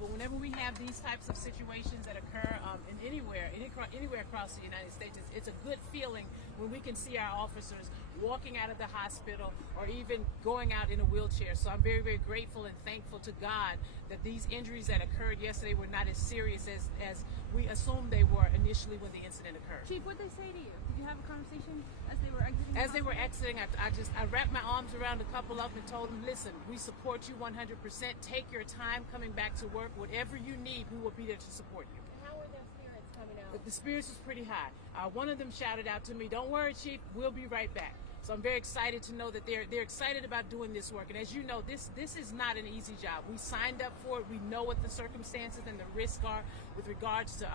but whenever we have these types of situations that occur anywhere across the United States, it's a good feeling when we can see our officers walking out of the hospital or even going out in a wheelchair. So I'm very, very grateful and thankful to God that these injuries that occurred yesterday were not as serious as we assumed they were initially when the incident occurred. Chief, what did they say to you? Did you have a conversation as they were exiting? As they were exiting, I wrapped my arms around a couple of them and told them, listen, we support you 100%. Take your time coming back to work. Whatever you need, we will be there to support you. How were their spirits coming out? The spirits was pretty high. One of them shouted out to me, "Don't worry, Chief, we'll be right back." So I'm very excited to know that they're excited about doing this work. And as you know, this is not an easy job. We signed up for it. We know what the circumstances and the risks are with regards to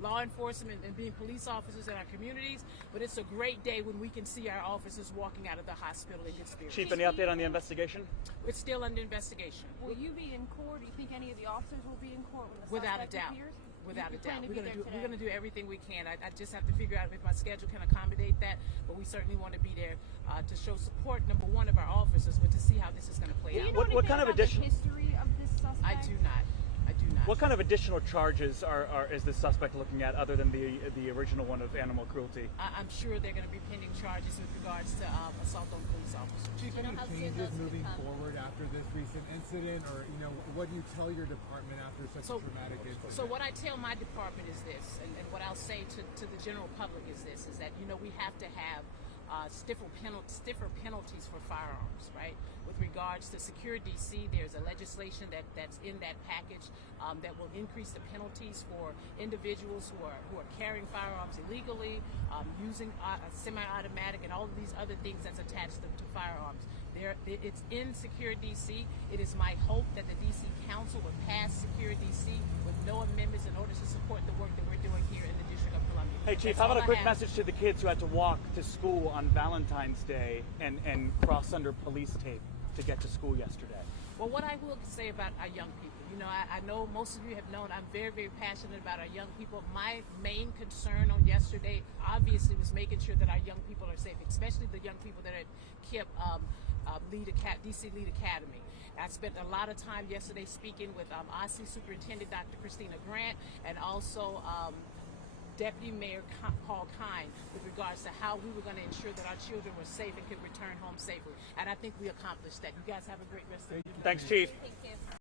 law enforcement and being police officers in our communities. But it's a great day when we can see our officers walking out of the hospital in good spirits. Chief, any update on the investigation? It's still under investigation. Will you be in court? Do you think any of the officers will be in court when the Without a suspect doubt. appears? Without a doubt. We're going to do everything we can. I just have to figure out if my schedule can accommodate that, but we certainly want to be there to show support, number one, of our officers, but to see how this is going to play out. What kind of additional history of this suspect? I do not. What kind of additional charges is the suspect looking at other than the original one of animal cruelty? I'm sure they're going to be pending charges with regards to assault on police officers. Chief, any changes moving forward after this recent incident, or what do you tell your department after such a traumatic incident? So what I tell my department is this, and what I'll say to the general public is this: is that we have to have stiffer penalties for firearms, right? With regards to secure DC, there's a legislation that's in that package that will increase the penalties for individuals who are carrying firearms illegally, using a semi-automatic, and all of these other things that's attached to firearms. It's in Secure DC. It is my hope that the DC Council would pass Secure DC with no amendments in order to support the work that we're doing here in the District of Columbia. Hey, Chief, how about a quick message to the kids who had to walk to school on Valentine's Day and cross under police tape to get to school yesterday? Well, what I will say about our young people, I know most of you have known I'm very, very passionate about our young people. My main concern on yesterday, obviously, was making sure that our young people are safe, especially the young people that are at KIPP, DC Lead Academy. I spent a lot of time yesterday speaking with OSSI Superintendent Dr. Christina Grant and also Deputy Mayor Paul Kine with regards to how we were going to ensure that our children were safe and could return home safely. And I think we accomplished that. You guys have a great rest of the day. Thanks, Chief. Thank you.